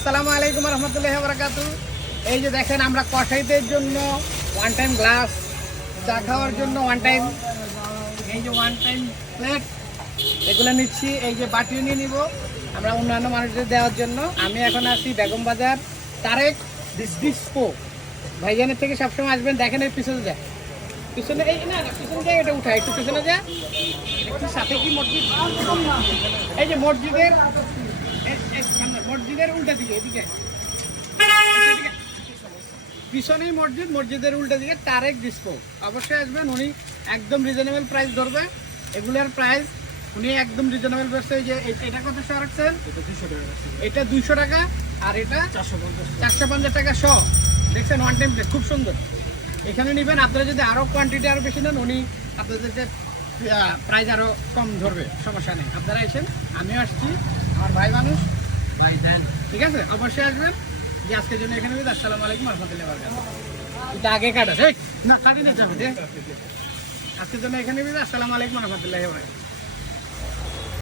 আসসালামু আলাইকুম রহমতুল্লাহি ওয়া বারাকাতুহু। এই যে দেখেন আমরা কষাইদের জন্য ওয়ান টাইম গ্লাস, চা খাওয়ার জন্য ওয়ান টাইম, এই যে ওয়ান টাইম প্লেট এগুলো নিচ্ছি। এই যে বাটিও নিয়ে নিব আমরা অন্যান্য মানুষদের দেওয়ার জন্য। আমি এখন আছি বেগম বাজার তারেক ডিস্পো। ভাইজানের থেকে সবসময় আসবেন। দেখেন এই পিছনে যায়, পিছনে এই না পিছনে যায়, এটা উঠায় একটু পিছনে যায়, একটু সাথে কি মসজিদ, এই যে মসজিদের মসজিদের উল্টা দিকে, এদিকে পিছনেই মসজিদ, মসজিদের উল্টা দিকে তারেক ডিস্পো। অবশ্যই আসবেন, উনি একদম রিজনেবল প্রাইস ধরবে। এগুলোর প্রাইস উনি একদম রিজনেবল বেসে। যে এটা কত শো রাখছেন? এটা 200 টাকা আর এটা 450 টাকা শো। দেখছেন ওয়ান টাইম প্লেট খুব সুন্দর। এখানে নেবেন, আপনারা যদি আরও কোয়ান্টিটি আরও বেশি নেন উনি আপনাদেরকে প্রাইস আরও কম ধরবে, সমস্যা নেই। আপনারা এসেন, আমিও আসছি, আমার ভাই মানুষ, ভাই দেন, ঠিক আছে? অবশ্যই আসবেন। যে আজকের জন্য এখানে আসসালামু আলাইকুম রহমতুল্লাহি ওয়া বারাকাতুহু। এটা আগে কাটা না কাটি নিতে হবে। আজকের জন্য এখানে আসসালামু আলাইকুম রহমতুল্লাহি ওয়া বারাকাতুহু।